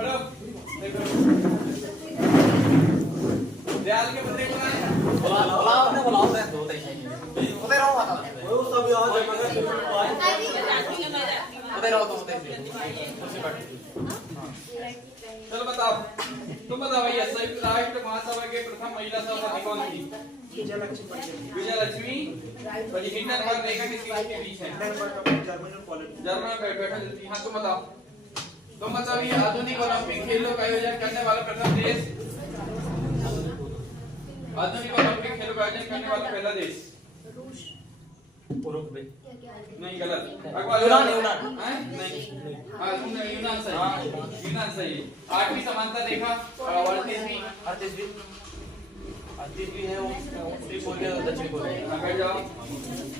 खड़ो दयाल के बंदे को बुलाओ ने बुलाओ मैं दो तरीके उधर रहो वो सब यहाँ उधर रहो तुम उधर चलो बताओ तुम बताओ भैया संयुक्त राष्ट्र महासभा के प्रथम महिला सभापति कौन थी? विजयलक्ष्मी हिंडनबर्ग रेखा किसके बीच है? जर्मन में बैठा थी। हाँ तुम बताओ ये आधुनिक ओलंपिक खेलों का आयोजन करने वाला प्रथम देश? आधुनिक ओलंपिक खेलों का आयोजन करने वाला पहला देश? रूस। उरुग्वे। नहीं गलत। यूनान नहीं। हाँ यूनान सही। आठवीं समानता रेखा 38वीं है वो उत्तरी कोरिया और दक्षिण कोरिया। बैठ जाओ।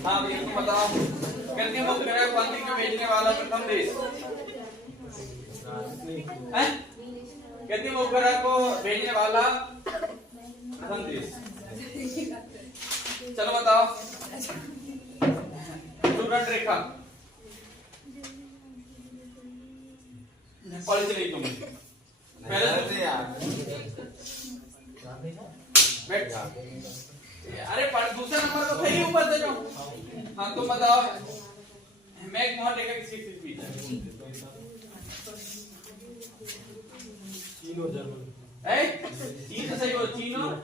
हाँ भैया तुम बताओ कृत्रिम उपग्रह को अंतरिक्ष में भेजने वाला प्रथम देश? कृत्रिम उपग्रह को भेजने वाला प्रथम देश? चलो बताओ डूरंट रेखा पढ़ चली तुम पहले बैठ। अरे दूसरा नंबर तो सही ऊपर से जाओ। हाँ तुम बताओ मैकमोहन रेखा किसके बीच है? चीन और जर्मनी। चीन तो सही हो। चीन और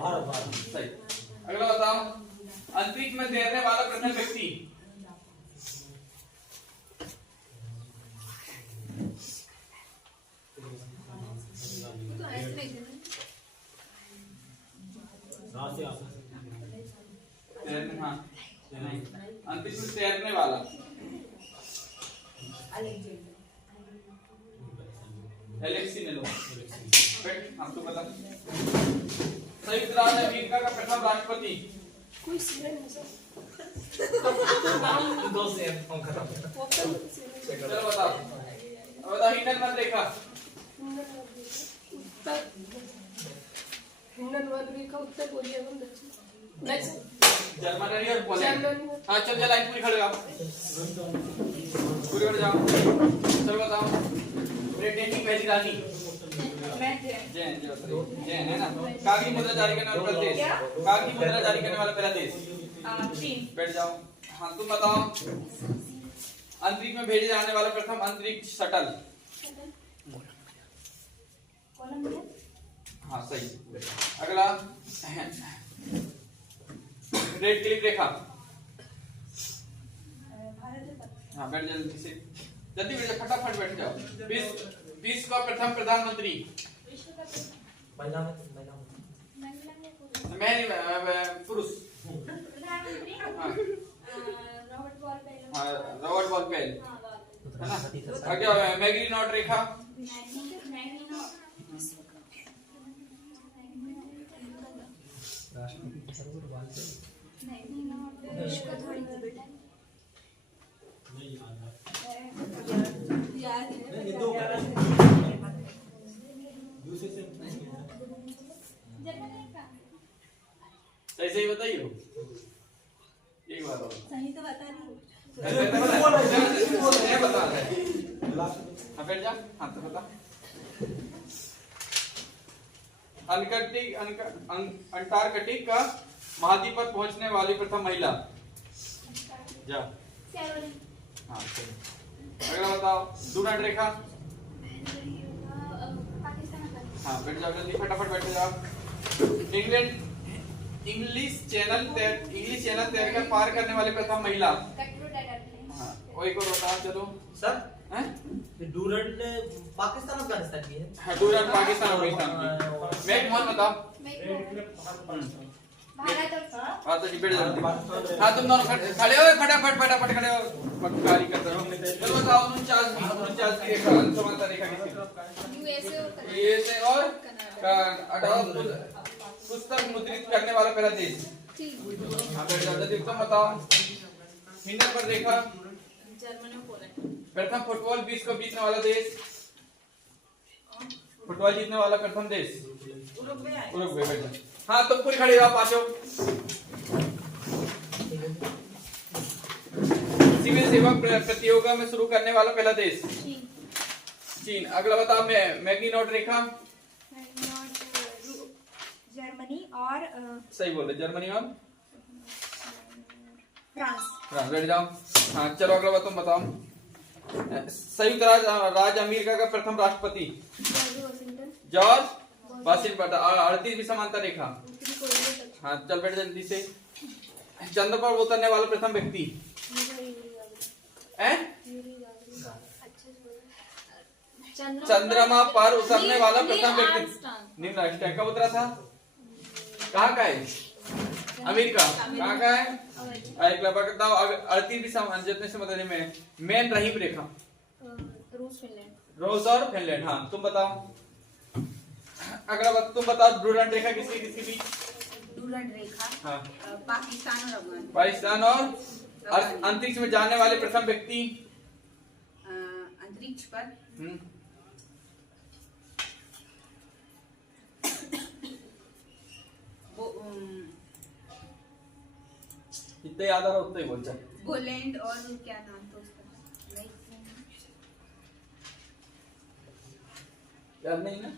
भारत सही। अगला बताओ अंतरिक्ष में तैरने वाला प्रथम व्यक्ति? हाँ अंतरिक्ष में तैरने वाला एलेक्सी ने लो। हम तो बता संयुक्त राज्य अमेरिका का प्रथम राष्ट्रपति? कोई सीरियल नहीं सर। दो से हम खत्म। चलो बताओ हिंडनबर्ग रेखा हिंडनबर्ग रेखा उत्तर कोरिया एवं दक्षिण जर्मनी और पोलैंड। हाँ चल जा लाइन पूरी खड़े जाओ पूरी खड़े जाओ। चलो बताओ ब्रिटेन की पहली रानी? जैन है ना। कागजी मुद्रा जारी करने वाला पहला देश? कागजी मुद्रा जारी करने वाला पहला देश? चीन। बैठ जाओ। हाँ तुम बताओ अंतरिक्ष में भेजे जाने वाला प्रथम अंतरिक्ष शटल? हाँ सही। अगला रेड क्लिफ रेखा? हाँ बैठ जल्दी से जल्दी बैठ जाओ फटाफट बैठ जाओ। विश्व का प्रथम प्रधानमंत्री? पुरुष? रॉबर्ट वॉलपेल है ना। आगे मैग्नीनॉट रेखा? सही बताइए एक बार और सही तो बता रही हूँ। बता हाँ बैठ जा। हाँ तो बता अंटार्कटिक का महाद्वीप पर पहुंचने वाली प्रथम महिला? जा। हाँ चलो अगला बताओ डूरंट रेखा? हाँ बैठ जाओ जल्दी फटाफट बैठ जाओ। इंग्लिश चैनल तैरकर पार करने वाली प्रथम महिला? हाँ वही को बताओ चलो सर डूरंट ने पाकिस्तान अफगानिस्तान की है। हाँ डूरंट पाकिस्तान अफगानिस्तान की। मैकमोहन बताओ। हाँ तो जी बैठ जाओ। हाँ तुम दोनों खड़े हो फटाफट खड़े हो पक्कारी करते हो। चलो बताओ 49 रेखा समानता रेखा किसकी? यूएसए और कनाडा। पुस्तक मुद्रित करने वाला पहला देश? हाँ बैठ जाओ जल्दी तुम बताओ हिंडनबर्ग रेखा? जर्मनी और पोलैंड। प्रथम फुटबॉल विश्व कप जीतने वाला देश? फुटबॉल जीतने वाला प्रथम देश? उरुग्वे। बैठ जाओ। हाँ तुम पूरी खड़े हो पांचों। सिविल सेवा प्रतियोगिता में शुरू करने वाला पहला देश? चीन। अगला बताओ मैग्नी नॉट रेखा। जर्मनी और सही बोल रहे, जर्मनी और फ्रांस। फ्रांस। बैठ जाओ। हाँ चलो अगला तुम बताओ। संयुक्त राज्य अमेरिका का प्रथम राष्ट्रपति जॉर्ज वाशिंगटन। 38वीं समांतर रेखा। हाँ चल बैठ जल्दी से। चंद्र पर उतरने वाला प्रथम व्यक्ति। चंद्रमा पर उतरने वाला प्रथम व्यक्ति नील आर्मस्ट्रांग। कब उतरा था? कहाँ का है? अमेरिका। कहाँ का है? बताओ। 38वीं जितने से मतलब में मेन रहीम रेखा। रूस और फिनलैंड। हाँ तुम बताओ। अगला तुम बताओ। डुरंड रेखा किसकी किसके बीच? डुरंड रेखा हाँ पाकिस्तान और अफगानिस्तान। पाकिस्तान और अंतरिक्ष में जाने वाले प्रथम व्यक्ति अंतरिक्ष पर जितने याद आ रहा उतना ही बोल चल। पोलैंड और क्या नाम था उसका? याद नहीं ना?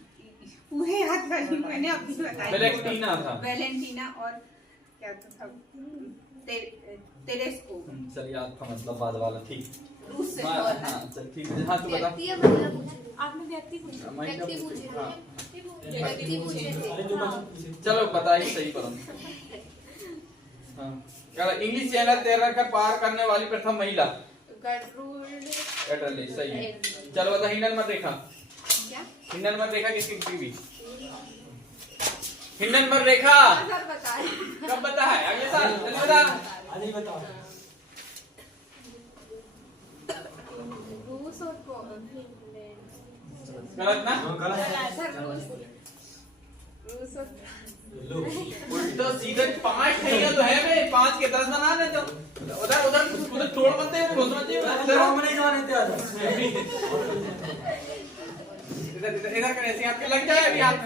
पूरे याद नहीं, मैंने अभी बताया। वेलेंटीना था। वेलेंटीना और क्या तो था? तेरेस्को। चल याद था मतलब बाद वाला। ठीक। रूस से। हाँ चल ठीक है। हाँ तू बता। आपने व्यक्ति पूछा। व्यक्ति पूछे थे। हाँ। व्यक्ति पूछे थे। चलो बताइए सही पर। हाँ इंग्लिश चैनल तैरकर पार करने वाली प्रथम महिला। गटरूड। सही है। चलो बता। हिंडनबर्ग रेखा। क्या? हिंडनबर्ग रेखा किसकी बीच? हिंडनबर्ग रेखा कब बता है? अगले साल। जल्दी बता। रूस और गलत ना? रूस और तो सीधे 5 नहीं है तो है बे। 5 के 10 बना दे। तो उधर उधर उधर तोड़ मत दे। घुसना चाहिए इधर कर। ऐसे आपके लग जाए अभी हाथ।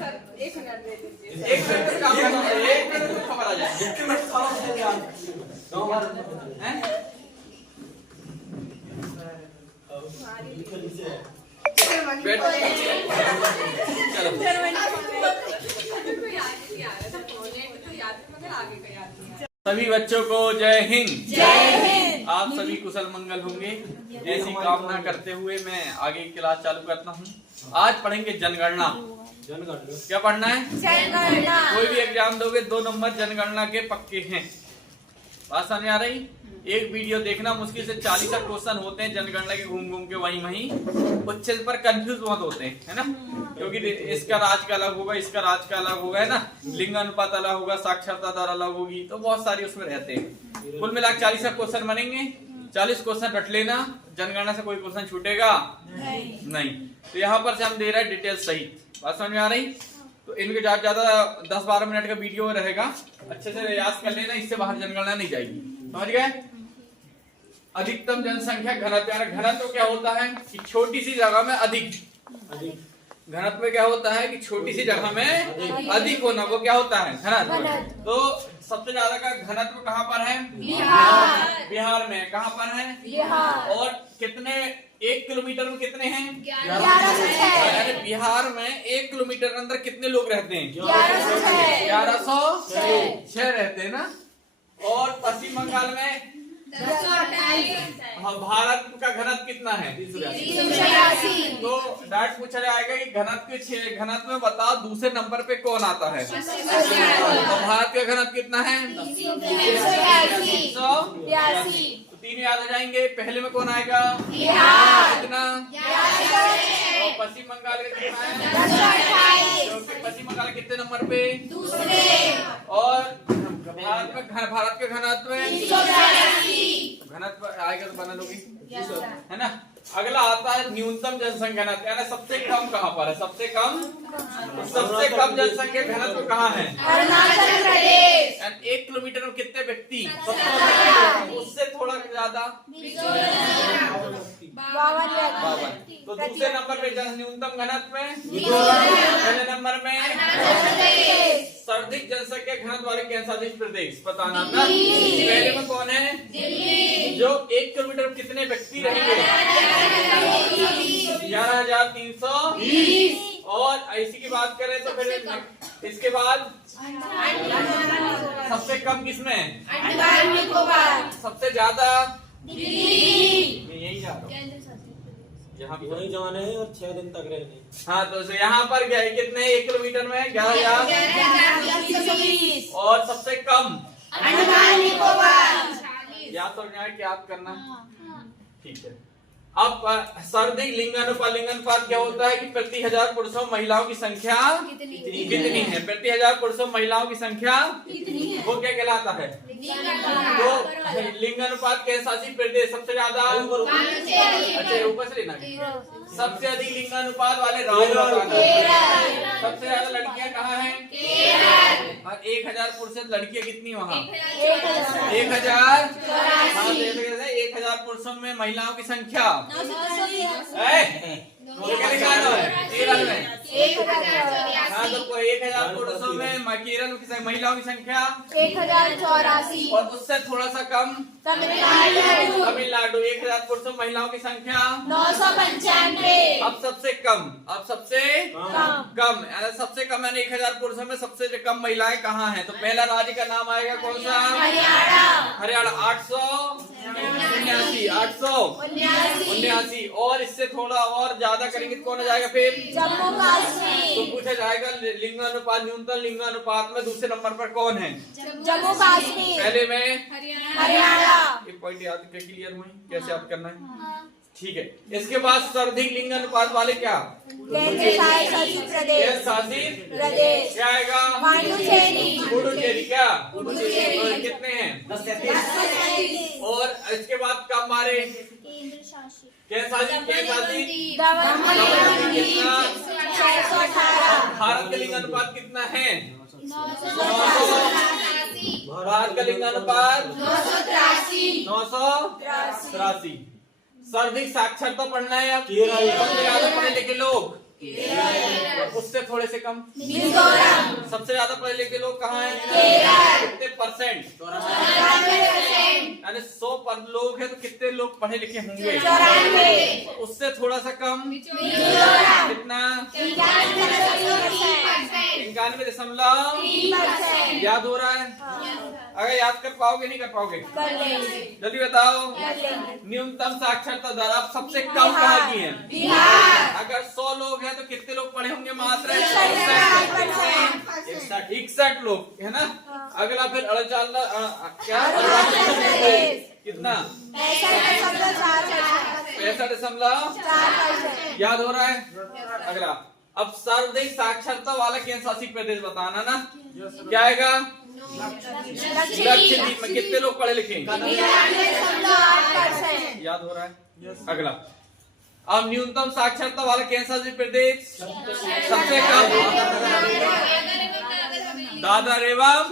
1 मिनट दे दीजिए। 1 मिनट में काम करना है। 1 मिनट में खबर आ जाए। हैं? बैठ। चलो सभी बच्चों को जय हिंद। आप सभी कुशल मंगल होंगे ऐसी कामना करते हुए मैं आगे की क्लास चालू करता हूँ। आज पढ़ेंगे जनगणना। क्या पढ़ना है? जनगणना। कोई भी एग्जाम दोगे 2 नंबर जनगणना के पक्के हैं। बात समझ आ रही? एक वीडियो देखना। मुश्किल से 40 क्वेश्चन होते हैं जनगणना के। घूम घूम के वहीं उच्चल पर कंफ्यूज बहुत होते हैं, है ना? क्योंकि इसका राज्य का अलग होगा, इसका राज्य का अलग होगा, है ना? लिंग अनुपात अलग होगा, साक्षरता दर अलग होगी, तो बहुत सारी उसमें रहते हैं। कुल मिलाकर 40 क्वेश्चन बनेंगे। 40 क्वेश्चन रट लेना। जनगणना से कोई क्वेश्चन छूटेगा नहीं। तो यहाँ पर से हम दे रहे हैं डिटेल सहित। बात समझ में आ रही? तो इनके ज्यादा 10-12 मिनट का वीडियो रहेगा। अच्छे से रियाज कर लेना। इससे बाहर जनगणना नहीं जाएगी। समझ गए? अधिकतम जनसंख्या घनत्व। घनत्व क्या होता है कि छोटी सी जगह में अधिक। घनत्व क्या होता है कि छोटी सी जगह में अधिक होना। वो क्या होता है? घनत्व। तो सबसे ज्यादा का घनत्व कहाँ पर है? बिहार में। कहाँ पर है? बिहार। और कितने 1 किलोमीटर में कितने हैं? 1106। बिहार में 1 किलोमीटर के अंदर कितने लोग रहते हैं? 1106 रहते हैं ना। और पश्चिम बंगाल में भारत का घनत्व कितना है? 382। तो डायरेक्ट पूछा जाएगा कि घनत्व में बताओ दूसरे नंबर पे कौन आता है? तो भारत का घनत्व कितना है? 382। तो 3 याद आ जाएंगे। पहले में कौन आएगा? कितना? और पश्चिम बंगाल का कितना है? पश्चिम बंगाल कितने नंबर पे? दूसरे। और भारत का घनत्व आएगा तो बना लोगी, है ना? अगला आता है न्यूनतम जनसंख्या घनत्व। यानी सबसे कम कहाँ पर है? सबसे कम जनसंख्या घनत्व कहाँ है? अरुणाचल प्रदेश। 1 किलोमीटर में कितने व्यक्ति? उससे थोड़ा ज्यादा 52। तो दूसरे नंबर पे न्यूनतम घनत्व में, पहले नंबर में सर्वाधिक जनसंख्या घनत्व वाले केंद्रशासित प्रदेश बताना था। पहले में कौन है? जो 1 किलोमीटर में कितने व्यक्ति रहेंगे? 11,320। और ऐसी की बात करें तो फिर इसके बाद सबसे कम किसमें? सबसे ज्यादा मैं यही जा रहा हूँ, यहाँ भी वही जाने हैं और 6 दिन तक रहने। हाँ तो यहाँ पर क्या है, कितने 1 किलोमीटर में? 11,000। और सबसे कम या तो क्या आप करना, ठीक है। अब सर्वाधिक लिंगानुपात क्या होता है कि प्रति 1000 पुरुषों महिलाओं की संख्या कितनी है? प्रति 1000 पुरुषों महिलाओं की संख्या वो क्या कहलाता है? तो लिंगानुपात के शासित प्रदेश सबसे ज्यादा, अच्छा ऊपर से लेना, सबसे अधिक लिंगानुपात वाले राज्य बताना। सबसे ज्यादा लड़कियां कहाँ हैं? और 1000 पुरुष लड़कियां कितनी वहाँ? 1000। हाँ 1000 पुरुषों में महिलाओं की संख्या क्या लिखा है? केरल में। हाँ तो 1000 पुरुषों में केरल की महिलाओं की संख्या 1084। और उससे थोड़ा सा कम तमिलनाडु 1000 पुरुषों महिलाओं की संख्या 995। अब सबसे कम सबसे कम यानी 1000 पुरुषों में सबसे कम महिलाएं कहाँ हैं? तो पहला राज्य का नाम आएगा कौन सा? हरियाणा 879। और इससे थोड़ा और ज्यादा करेंगे तो कौन आ जाएगा फिर? जम्मू कश्मीर। तो पूछा जाएगा लिंगानुपात, न्यूनतम लिंगानुपात में दूसरे नंबर पर कौन है? जम्मू कश्मीर। पहले में हरियाणा। ये पॉइंट याद क्लियर हुई कैसे आप करना है, ठीक है। इसके बाद सर्वाधिक लिंगानुपात वाले क्या? केंद्रशासित प्रदेश क्या आएगा? पुडुचेरी। क्या और कितने हैं? 10 और इसके बाद कब मारे? केंद्रशासित कितना? भारत का लिंगानुपात कितना है? भारत का लिंगानुपात 983। सर्वाधिक साक्षरता पढ़ना है अब। सबसे ज्यादा पढ़े लिखे लोग उससे थोड़े से कम सबसे ज्यादा पढ़े लिखे लोग कहाँ हैं? कितने परसेंट? यानी 100 पर लोग हैं तो कितने लोग पढ़े लिखे होंगे? उससे थोड़ा सा कम कितना? 91.3%। याद हो रहा है? अगर याद कर पाओगे नहीं कर पाओगे? जल्दी बताओ। न्यूनतम साक्षरता दर अब सबसे कम कहाँ की है? अगर 100 लोग हैं तो कितने लोग पढ़े होंगे? मात्र 61 लोग है ना। अगला फिर क्या कितना? 65.4%। याद हो रहा है? अगला अब सर्वाधिक साक्षरता वाला केंद्रशासित प्रदेश बताना ना, क्या आएगा? लक्षद्वीप में कितने लोग पढ़े लिखे? 99.8%। याद हो रहा है? अगला अब न्यूनतम साक्षरता वाला केंद्रशासित प्रदेश सबसे कम दादर एवं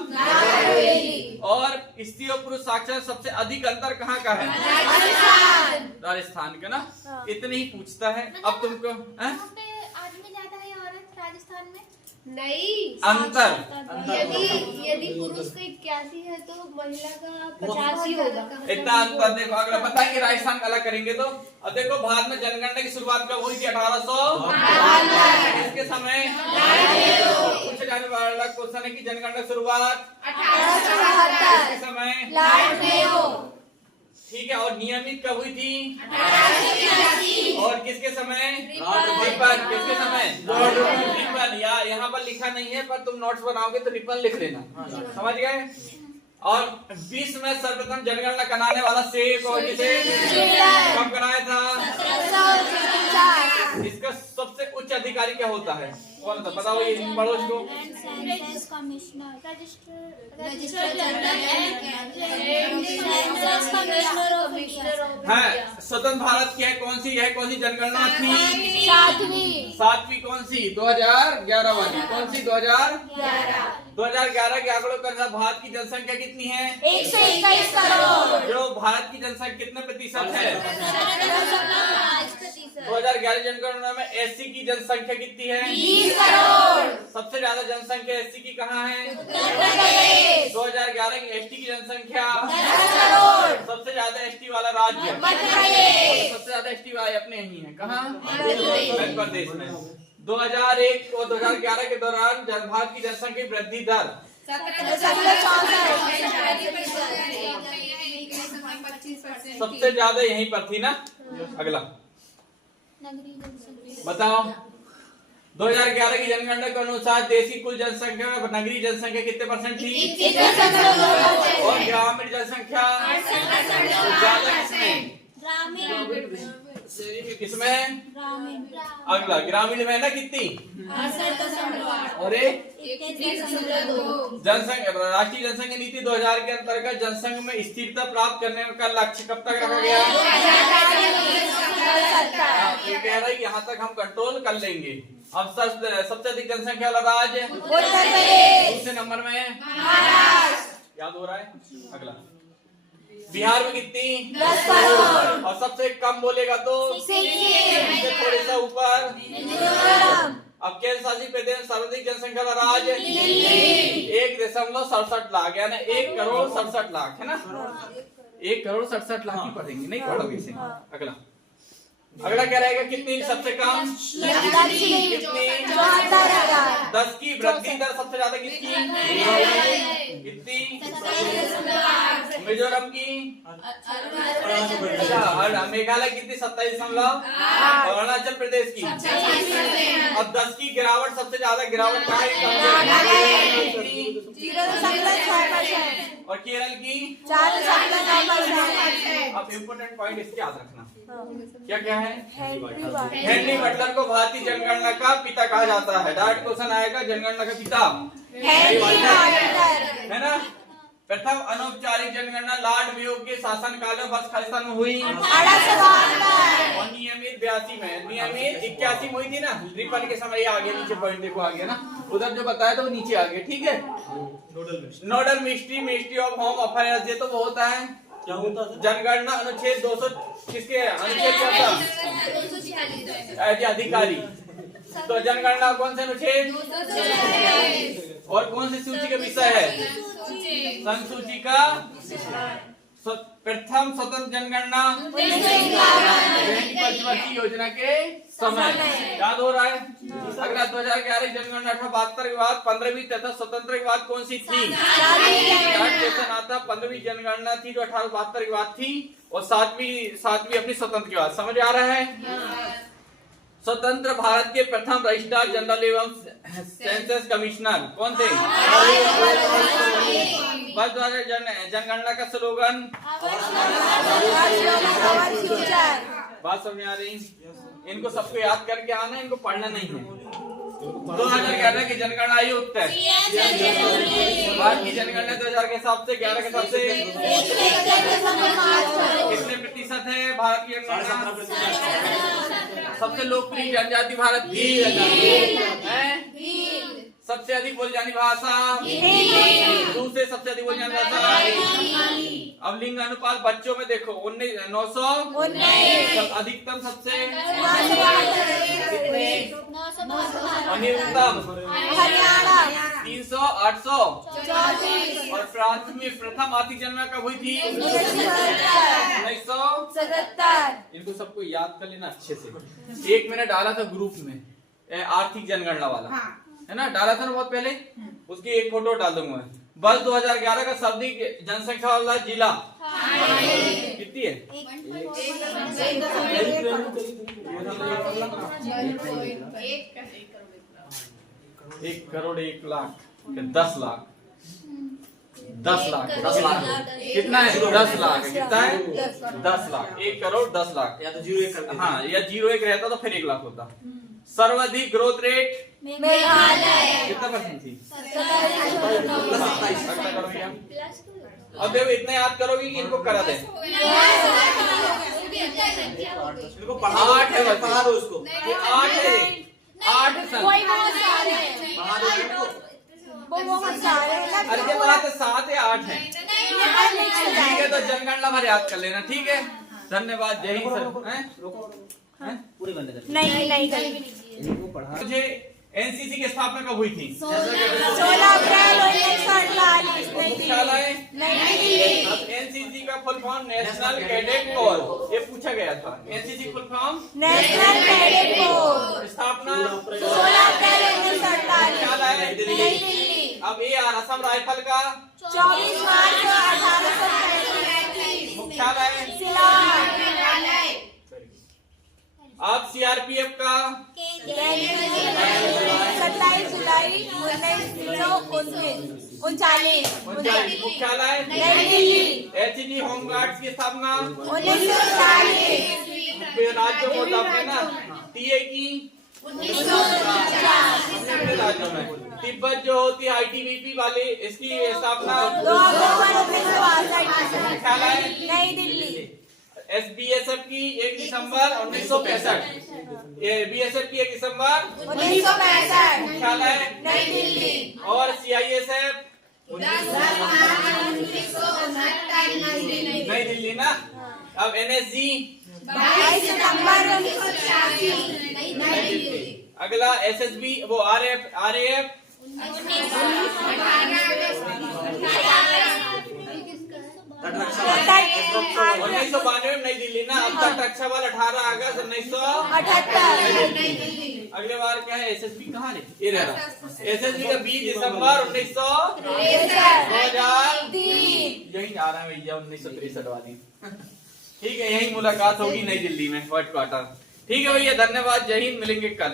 और स्त्री और पुरुष साक्षर सबसे अधिक अंतर कहाँ का है? राजस्थान का ना। इतने ही पूछता है। अब तुमको आदमी ज्यादा है औरत राजस्थान में नहीं अंतर यदि पुरुष का 81 है तो महिला का 85 होगा। इतना अंतर देखो। अगला बताएंगे राजस्थान का अलग करेंगे तो अब देखो भारत में जनगणना की शुरुआत कब हुई थी? 1800। इसके समय पूछे जाने वाला क्वेश्चन है कि जनगणना की शुरुआत 1877। इसके समय ठीक है। और नियमित कब हुई थी? 1883। और किसके समय? रिपन। किसके समय? रिपन। या यहाँ पर लिखा नहीं है पर तुम नोट्स बनाओगे तो रिपन लिख लेना, समझ गए? और विश्व में सर्वप्रथम जनगणना कराने वाला सेफ और किसे कब कराया था? इसका सबसे उच्च अधिकारी क्या होता है? कौन था बताओ? ये पढ़ो इसको। है स्वतंत्र भारत की है कौन सी है? कौन सी जनगणना थी? 7वीं। कौन सी? 2011 वाली। कौन सी? 2011। 2011 के आंकड़ों के अनुसार भारत की जनसंख्या कितनी है? 121 करोड़। जो भारत की जनसंख्या कितने प्रतिशत है? 5%। 2011 जनगणना में एससी की जनसंख्या कितनी है? 20 करोड़। सबसे ज्यादा जनसंख्या एससी की कहाँ है? उत्तर प्रदेश। 2011 की एसटी की जनसंख्या 10 करोड़। सबसे ज्यादा एसटी वाला राज्य मध्य प्रदेश। सबसे ज्यादा एसटी वाले अपने यही है। कहाँ? प्रदेश। मध्य प्रदेश में। 2001 और 2011 के दौरान भारत की जनसंख्या की वृद्धि दर 25%। सबसे ज्यादा यहीं पर थी ना। अगला बताओ, 2011 की जनगणना के अनुसार देश की कुल जनसंख्या में नगरीय जनसंख्या कितने परसेंट थी? 21% और ग्रामीण जनसंख्या ज्यादा किसमें? किसमें? अगला ग्रामीण में ना कितनी? और जनसंख्या राष्ट्रीय जनसंख्या नीति 2000 के अंतर्गत जनसंख्या में स्थिरता प्राप्त करने का लक्ष्य कब तक रखा गया? ये कह रहा है यहाँ तक हम कंट्रोल कर लेंगे। अब सबसे अधिक जनसंख्या वाला राज्य दूसरे नंबर में याद हो रहा है। अगला बिहार में कितनी? 10 करोड़। और सबसे कम बोलेगा तो थोड़े सा ऊपर। अब केंद्र शासित प्रदेश सर्वाधिक जनसंख्या वाला राज्य 1.67 लाख यानी 1,67,00,000 है ना। 1,67,00,000 ही पढ़ेंगे, नहीं पढ़ोगे इसे। अगला क्या रहेगा? कितनी सबसे कम? कितनी? 10 की वृद्धि दर सबसे ज्यादा किसकी? कितनी? मिजोरम की। अच्छा, मेघालय कितनी? 27%। अरुणाचल प्रदेश की। अब 10 की गिरावट सबसे ज्यादा गिरावट कहाँ है? और केरल की 4.9%। अब इम्पोर्टेंट पॉइंट इसके याद रखना। क्या क्या है? हेनरी बटलर को भारतीय जनगणना का पिता कहा जाता है। डायरेक्ट क्वेश्चन आएगा, जनगणना का पिता है ना। प्रथम अनौपचारिक जनगणना लॉर्ड मेयो के शासनकाल में बस खालिस्तान में हुई और नियमित 82 में। नियमित 81 में हुई थी ना। रिपन के समय ये आगे नीचे पॉइंट देखो आगे ना, उधर जो बताया था वो नीचे आगे। ठीक है। Nodal ministry of home affairs, ये तो वो होता है क्या होता है? जनगणना अनुच्छेद 200 किसके अनुच्छेद क्या था? अधिकारी। तो जनगणना कौन से अनुच्छेद और कौन सी सूची का विषय है? संसूची का। प्रथम स्वतंत्र जनगणना पंचवर्षीय योजना के समय। याद हो रहा है। अगला 2011 जनगणना 1872 के बाद 15वीं तथा स्वतंत्र के बाद कौन सी थी? आता 15वीं जनगणना थी जो 1872 के बाद थी और 7वीं अपनी स्वतंत्र के बाद। समझ आ रहा है? स्वतंत्र भारत के प्रथम रजिस्ट्रार जनरल एवं सेंसस कमिश्नर कौन थे? बस जनगणना का स्लोगन बात समझ आ रही? इनको सबको याद करके आना, इनको पढ़ना नहीं है। 2011 की जनगणना आयुक्त है। भारत की जनगणना 2000 के हिसाब से 11 के हिसाब से कितने प्रतिशत है भारत की जनगणना? सबसे लोकप्रिय जनजाति भारत की है। सबसे अधिक बोली जानी भाषा दूसरे सबसे अधिक बोली जानी भाषा। अब लिंग अनुपात बच्चों में देखो 900 अधिकतम सबसे न्यूनतम 300 800 और प्राथमिक प्रथम आर्थिक जनगणना कब हुई थी? 1977। इनको सबको याद कर लेना अच्छे से। एक मैंने डाला था ग्रुप में आर्थिक जनगणना वाला है ना, डाला था ना बहुत पहले, उसकी एक फोटो डाल दूंगा। बस 2011 का सर्वाधिक जनसंख्या वाला जिला कितनी है? 1,01,00,000 10 लाख 10 लाख कितना है? 10 लाख है। कितना है? 10 लाख 1,10,00,000 या तो 0 हाँ या 0 1 रहता तो फिर 1 लाख होता। सर्वाधिक ग्रोथ रेट मेघालय कितना परसेंट थी? अब देखो इतना याद करोगे कि इनको करा दे। 8 है, पढ़ा दो उसको। 8 है 8 है सर। वो हम जा रहे हैं ना। अरे ये बात 7 या 8 है, ठीक है, तो जनगणना भर याद कर लेना, ठीक है। धन्यवाद, जय हिंद सर। हैं? पूरी बंद कर। नहीं नहीं करेंगे। मुझे एनसीसी की स्थापना कब हुई थी? 16 अप्रैल 1948 मुख्यालय नई दिल्ली। अब एनसीसी का full form national cadet corps, ये पूछा गया था। NCC full form national cadet corps. स्थापना 16 अप्रैल 1948 मुख्यालय नई दिल्ली। अब ये असम राइफल का 24 मार्च 1835 मुख्यालय शिलांग। अब सीआरपीएफ का 27 जुलाई 1939 मुख्यालय नई दिल्ली। एचडी होमगार्ड्स की स्थापना 1940 राज्यों को बताते ना, टीए की 1949 अपने राज्यों में। तिब्बत जो होती है आईटीबीपी वाली, इसकी स्थापना 2 अक्टूबर 1962 मुख्यालय नई दिल्ली। एसबीएसएफ की 1 दिसंबर 1965, बीएसएफ की 1 दिसंबर 1965 मुख्यालय नई दिल्ली। और सीआईएसएफ नई दिल्ली ना। अब एनएसजी 22 सितंबर 1986 नई दिल्ली। अगला एसएसबी वो आरएएफ 1992 नई दिल्ली ना। अब तक रक्षा बल 18 अगस्त 1978। अगले बार क्या है? एसएसबी कहाँ है? ये रह रहा एसएसबी का 20 दिसंबर 1963 यही आ रहा है भैया, 1963 वाली। ठीक है, यही मुलाकात होगी नई दिल्ली में हेडक्वार्टर। ठीक है भैया, धन्यवाद, जय हिंद, मिलेंगे कल।